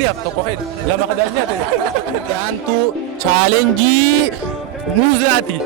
Siniaf tokko hedde lama kadaan nyaate. Yaantu chaalenjii muuzaati.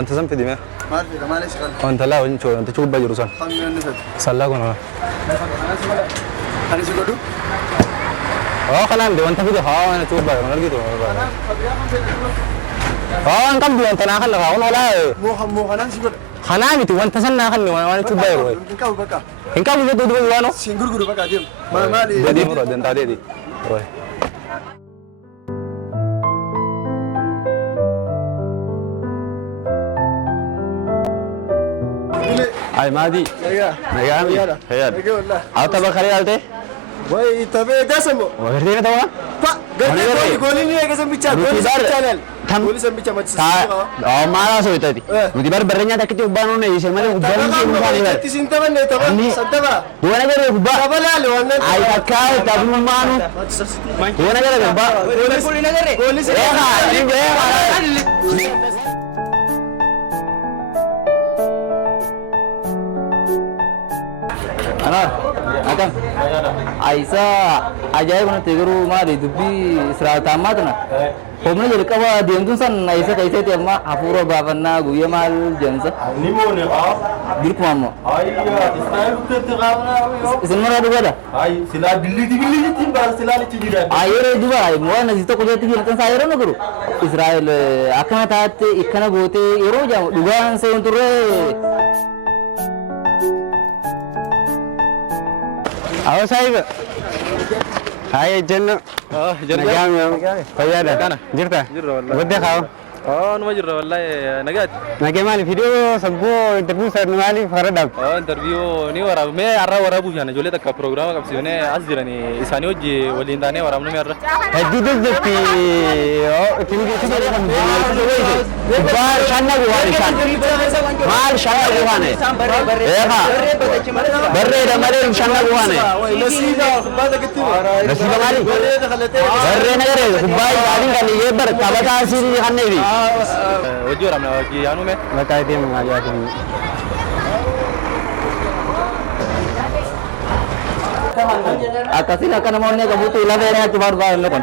وانت زنفي دماغ ما في ما ليش قال وانت لا وانت شو انت شو بجروسان خمن النفط سلاكون انا شو قدو خلام دي وانت كده انا شو بجرو انا لقيته انت قبل انت انا خلنا ولا مو خلام شو قدو خلامي تو وانت سنة خلني وانا شو بجرو انكاو بكا انكاو بجرو دو وانو سينغور بكا ديم ما لي دي مرة دين تادي دي Ay Madi. Nagami. Hayat. Aku tabak kali alte. Woi, tabe dasamo. Ngerti ka tawa? Pak, ganti goli ni ke sambica. Goli channel. Goli sambica macam ta. Oh, mala so itati. Mudi bar barnya tak kiti ubban ne yise male ubban ni ubban. Tisinta banne taba. Sadaba. Dua negara ubban. Tabala lo anna. Ay takau tabu manu. Dua negara ubban. Goli negara. Goli se. Anar, akan. Aisa ajaib na teguru mari dubi Israel tamat na. Homne jadi kawa diantun san Aisa kaisa ti amma hafuro babanna guye mal jansa. Ni mo ne ha? Dirku mamma. Ay Israel te gawna. Ismara dugada. Ay sila dilli timba sila li tijira. Ayere Dubai mo na zito ko jati kan sayro na guru. Israel akana taat ikana gote ero jam dugan se unture. Awas sahib. Hai Jenno. Oh, Jenno. Nagami. Fayyada. Kana. Jirta. Jirra wallahi. Wadde khaw. Oh, numa jirra wallahi nagat. Nage mali video sabbo interview sar mali faradab. Oh, interview ni wara me arra wara bu jana jole tak program kapsine azdirani isani oji walindane wara mun merra. Hadidul jepi. Oh, timi kan. Bar shanna guwani shan. Mal shanna guwani. Eka. Barre da male shanna guwani. Nasiba bada kitu. Nasiba mali. Barre nagare kubai gadin kali ye bar tabata asiri khanne bi. Wajju ramna wajji anu me. Makai tim ngaji tim. Akasin akan maunya kabutu ilabe na tubar ba lokon.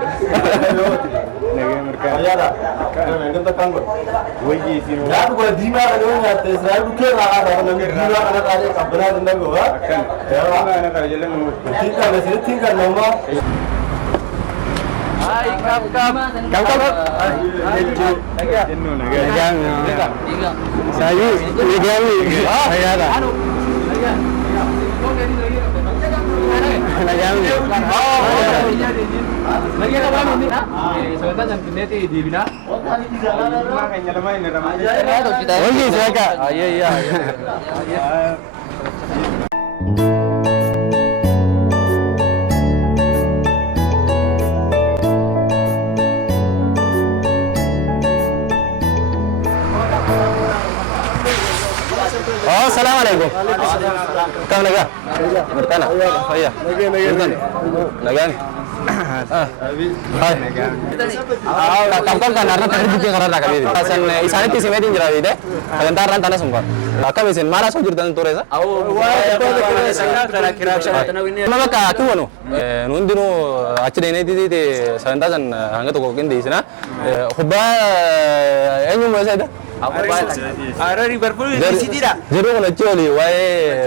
Ayara. Ngan ta kango. Woi sino. Ya ko dima ka do na te Israel ke ra ra na dima ka na re ka bana dango ha. Ya na ka jelen mo. Tinka na sini tinka na ma. Hai kap. Jenno naga. Sayu, nagami. Ayara. Nagami. Lagi ka ba ni? Sebentar jam kineti di bina. Oh iya, silakan. Iya. Oh, assalamualaikum. Kamu naga? Bertana. Oh iya. Naga. Hai. Kampung kan karena tadi bikin karena kali ini. Pasan isane tisi medin jera ide. Kalentar ran tanah sumpah. Aka mesin mara sojur dan turesa. Mama ka tu wono. Nundinu acide ne di salenta san hanga to kokin di sana. Hubba enyu masa ada. Ara Liverpool di City dah. Jadi kalau coli, wah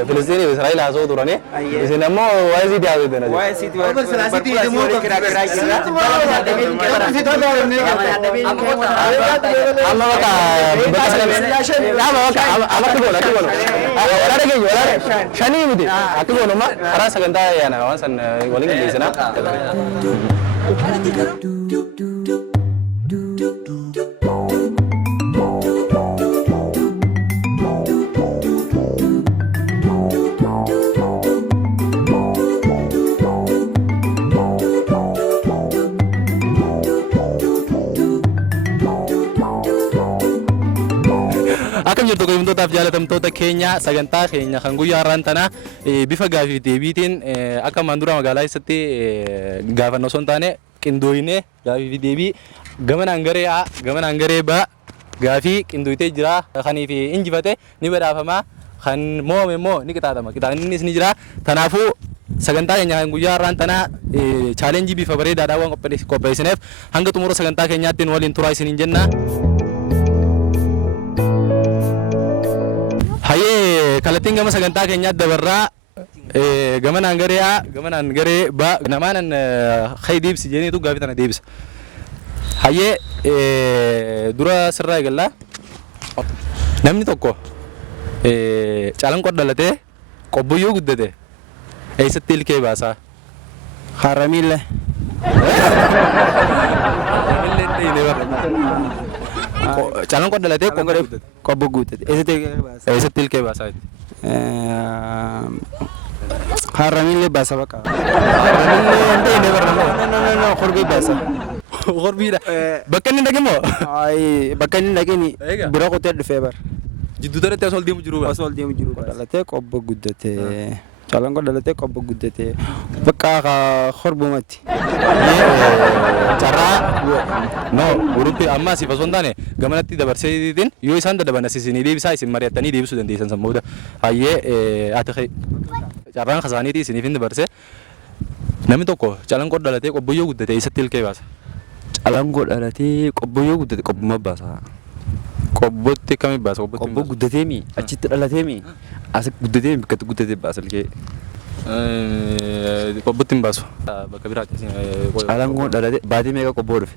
Palestina Israel asal turun ni. Di sini mau wah City ada tu. Wah City itu mau kira-kira kita. Apa tu bola? Orang ada ke jualan? Shani itu. Aku bola mah. Karena sekarang ya na, wasan golong di sana. Akkam jirtu kabajamtootaaf jaalatamtoota keenya sagantaa keenya kan guyyaa har'aan tana bifa gaafii deebiitiin akka mandura magaalaa keessatti gaafannoo osoo hin taane qindooyinee gaafii deebii gamanaan garee A gamanaan garee B gaafii qindooyitee jira kaniif injifate ni badhaafama kan mo'ame immoo ni qixaatama qixaaninnis ni jira kanaafuu sagantaa keenya kan guyyaa har'aan tana chaalenjii bifa bareedaadhaan waan qopheessineef hanga xumura sagantaa keenyaatti waliin turaa isiniin jenna. Hayyee kallattiin gama sagantaa keenyaatti dabarraa gamanaan garee A gamanaan garee B namaanan hay deebisi jeeniitu gaafii tana deebisa. Hayyee dura sirraa eegallaa namni tokko calanqoo dhalatee qobboyyoo guddate eessatti ilkee baasaa? Haramille. Calanqoo dhalatee Qobbo guddate. eessatti ilkee baasaa? Haramille baasa baqa. No, korbii baasa. Qorbiidha. Bakka inni dhaqe moo? Ay, bakka inni dhaqeni bira qotee dhufee bar. Jidduu darate osoo deemu jiru bara. Osoo deemu jiru dhalatee qobbo guddate. Calanqoo dhalatee qobbo guddate. Bakka korbumatti. Carraa no urupi amma si osoo hin taane gamanatti dabarseetiin yoo isaan dadhaban isinii deebisaa isin mari'attanii deebisuu dandeessan sammuudha. Hayyee ati carraan kasaaniitii isiniif hin dabarse namni tokko calanqoo dhalatee qobboyyoo guddate eessatti ilkee baasa? Calanqoo dhalatee qobboyyoo guddate qobbuma baasa. Qobbotti kami baasa? Qobbo guddateemi achitti dhalateemi as guddateemi bakka guddatee baasa ilkee. Qobbotti hin baasu. Bakka biraatti. Calanqoo dhalatee baatee meeqa qobboo dhufe?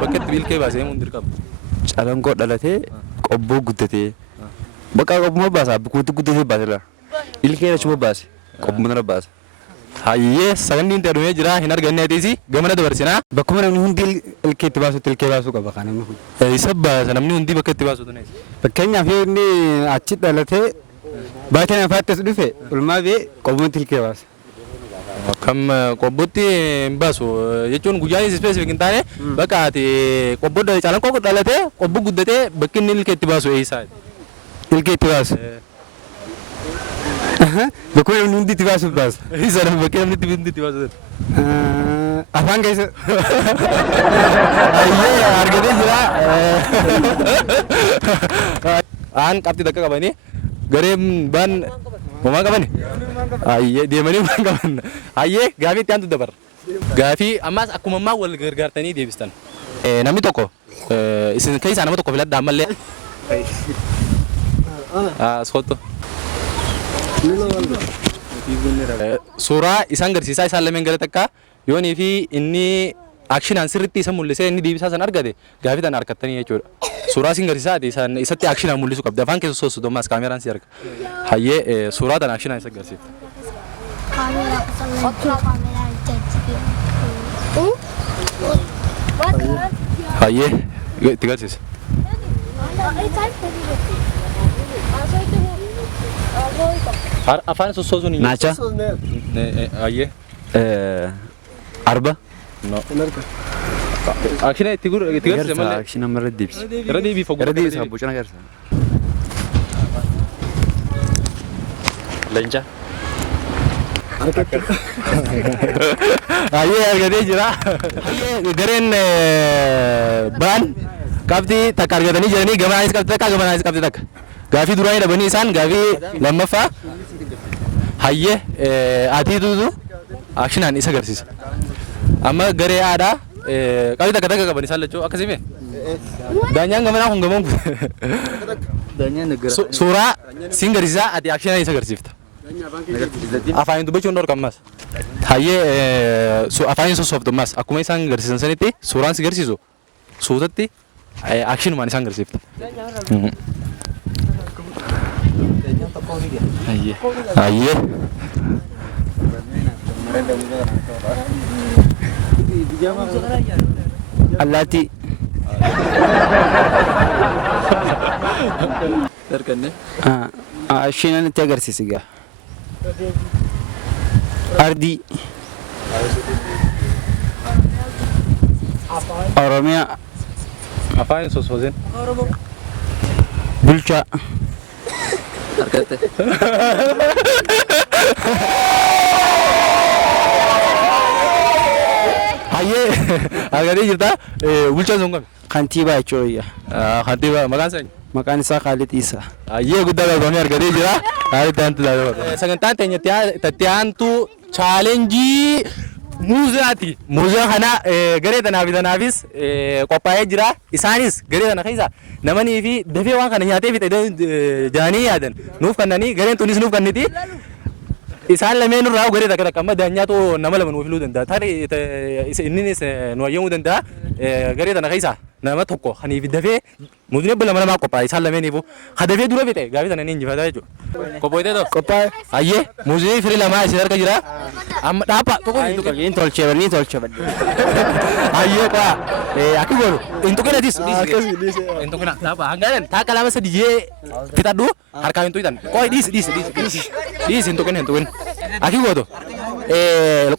Bakka itti ilkee baasee mun dirqama. Calanqoo dhalatee qobboo guddatee bakka qobbuma baasa bakka guddatee baasela ilkee achuma baase qobbuma na baasa. Hayyee sagantiin dhadhumee jira hin arganneetiisi gamana dabarsinaa. Bakkuma namni hundi ilkee itti baasutti ilkee baasuu qaba kan namni kun. Isa baasa namni hundi bakka itti baasutu nees. Fakkeenyaaf yoo inni achi dhalatee baatee nafaatti as dhufe ulmaa bee qobbumatti ilkee baasa. Kam qobbotti hin baasu jechuun guyyaan ispeesifik hin taane bakka ati qobboo calanqoo dhalatee qobboo guddatee bakki inni ilkee itti baasu eessaa? Ilkee itti baasu. Bakkuma namni hundi itti baasuuf baasa. Isa bakki namni hundi itti baasu. Afaan keessa. Hayyee argatee jira. Aan qabxii takka qabanii gareen baan homaa qabani. Hayyee deemanii waan qaban. Hayyee gaafii itti aantu dabar. Gaafii ammaas akkuma ammaa wal gargaartanii deebistan. Namni tokko isin keessaa nama tokko filadhaa ammallee. Sootto. Suuraa isaan garsiisaa isaan lameen gara takka yoonii fi inni akshinaan sirriitti isa mul'isee inni deebisaa san argate gaafii tan harkattanii jechuudha. Suuraa isin garsiisaati isaan isatti akshinaan mul'isuu qabdi afaan keessa soosutu ammaas kaameraan si arga. Hayyee suuraa tan akshinaan isa garsiifta. Hayyee itti garsiisa. Afaan sossoosuun hin Naacha. Hayyee. Arba. No. Akshinaa itti garsiisa malee. Akshinaa marra deebisi. Irra deebii fogoo. Irra deebisa boocana garsa. Leenca. Hayyee argatee jira. Hayyee gareen baan qabxii takka argatanii jiranii gamanaanis qabxii takka gamanaanis qabxii takka. Gaafii duraanii dhabanii isaan gaafii lammaffaa hayyee atiituutu akshinaan isa agarsiisa. Amma garee aadaa qabxii takka takka qaban isaan lachuu akkasii mee? Daanyaan gamanaa kun gaman suuraa siin garsiisaa ati akshinaan isa agarsiifta. Afaan dubbachuu hin dhorkammas. Hayyee afaan sossooftummas akkuma isaan garsiisan sanitti suuraan si garsiisu suutatti akshinumaan isaan garsiifta. Hayyee. Allaattii. Darganne. Akshinaan itti agarsiisi gaa. Ardii. Oromiyaa. Afaan sosooseen. Bulchaa. Harkatti. Hayyee argatee jirta. Bulchaan sun kami? Kantiibaa jechuudha. Kantiibaa maqaan isaa? Maqaan isaa Khaalid Isaa. Hayyee guddaa galfamee argatee jira. Haalitti aantu laata. Sagantaan teenya itti aantu chaalenjii muuziyaati. Muuziyaa kana garee tanaafis qophaa'ee jira. Isaanis garee tana keessa namanii fi dafee waan kana nyaatee fixee jaanii yaadan nuuf kannanii gareen tunis nuuf kanniti. Isaan lameen irraa garee takka amma daanyaatu nama lama nuuf filuu danda'a. Tarii innis nu hayyamuu danda'a. Garee tana keessa nama tokko kaniif dafee muuziyaa lama lamaa qophaa'e isaan lameeniifu ha dafee dura fixe gaafii sana ni injifataa jechuudha. Qophootee tokko. Qophaa'e. Hayyee muuziyaa firii lamaa isin harka jira. Amma dhaabaa tokko ni tuqa. Ni tolche badde. Hayyee qaa. Akki godhu hin tuqina dis. Hin tuqina. Dhaabaa hangaanan taakka lama sadii jee fixadhu harkaa hin tuqitan. Qooyi dis hin tuqina hin tuqina. Akki godhu.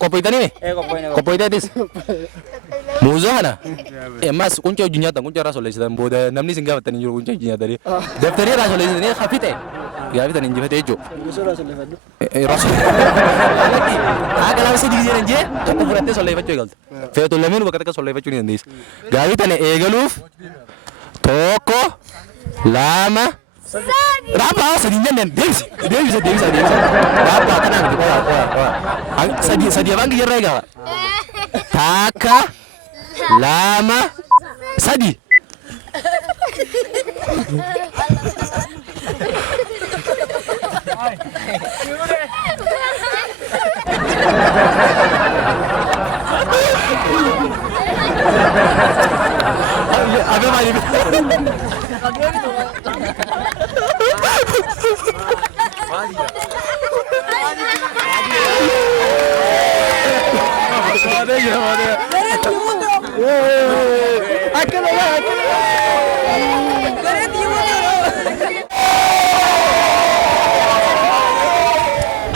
Qophootanii qophootee dis. Muuziyaa kana. Mas kunci hojii nyaatan kunci irraa solleessitan booda namni isin gaafatanii jiru kunci hojii nyaatanii daftarii irraa solleessitanii hafite gaafitan injifatee jechuudha. Haaka lama sadii jedhan jee tokko fudhattee solleeffachuu eegalta. Feetu lameen bakka takka solleeffachuu ni dandeessa. Gaafitan eegaluuf tokko lama Rapa sadii jennaan deebisa. Rapa kanaan miti sadii afaan kiyyarraa eegala. Takka lama sadii. Apa mali?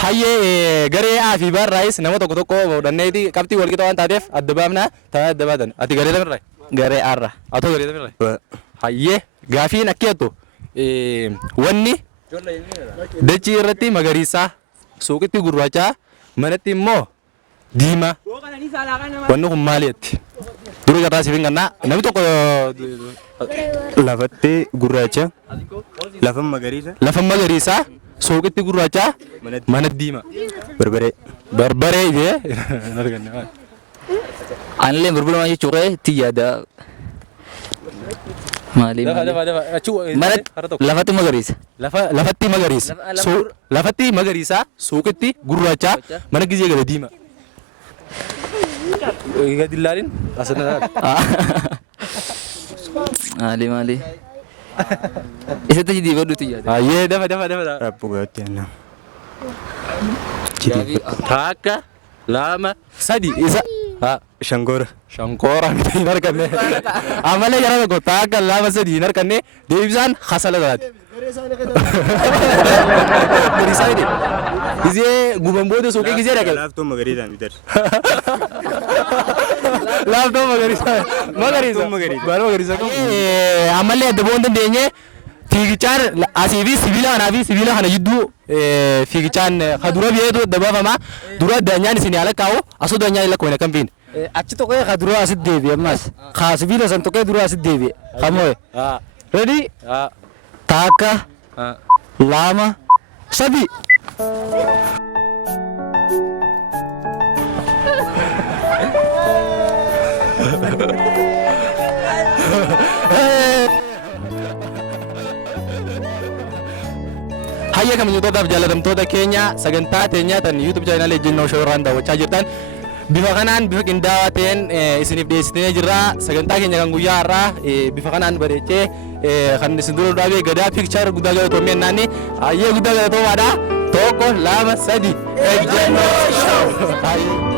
Hayyee garee Afi Barraayis nama tokko boodhanneeti qabxii wal qixa waan taateef adda baafnaa taa'ee adda baatan. Ati garee lamirraa? Garee Arra. Atoo garee lamirraa? Hayyee gaafiin akki hattu wanni dachii irratti magariisaa suuqitti gurraachaa manatti immoo diimaa wanni kun maaliitti? Dura garraa siif hin kannaa namni tokko lafatti gurraacha lafa magariisa suuqitti gurraachaa mana diimaa barbaree jee Anillee burbulama jechuudha itti yaada. Maali? Lafatti magariisa. Lafatti magariisa suuqitti gurraachaa mana gizee gala diimaa. Gadi ilaalin asirra. Maali? Isatti jiddiifadhuutti yaada. Hayyee dafa. Rabbu gaatti anna. Takka lama sadii isa. Shankoora miti hin arganne. Ammallee gara tokko takka lama sadii hin arganne deebisaan hasala taate. Magariisaa jedhe. Gizee guban booda suuqii gizee dhaqe. Laaftoo magariisaan bitar. Laaftoo magariisa. Ammallee adda boon dandeenye fiigichaan asii fi sibiila kana jidduu fiigichaan dura biyeetu adda baafama. Dura daanyaan isin yaala kaa'u asoo daanyaan illa koina kan fiin. Achi tokkee ka dura asitti deebi'e ammas. Ka sibiila san tokkee dura asitti deebi'e. Kamoo. Ready? Takka lama sadii. Hayya kabajamtootaaf jaalatamtoota keenya sagantaa teenyaa tan YouTube channel Ejjennoo Shooraan daawwachaa jirtan bifa kanaan bifa qindaawaa ta'een isiniif dhiyeessitee jirra. Sagantaa keenya kan guyyaa har'aa bifa kanaan bareechee kan isin dura dhaabee gadaa picture guddaa galatoomee naanni hayyee guddaa galatoomaadha. Tokko lama sadii Ejjennoo Show.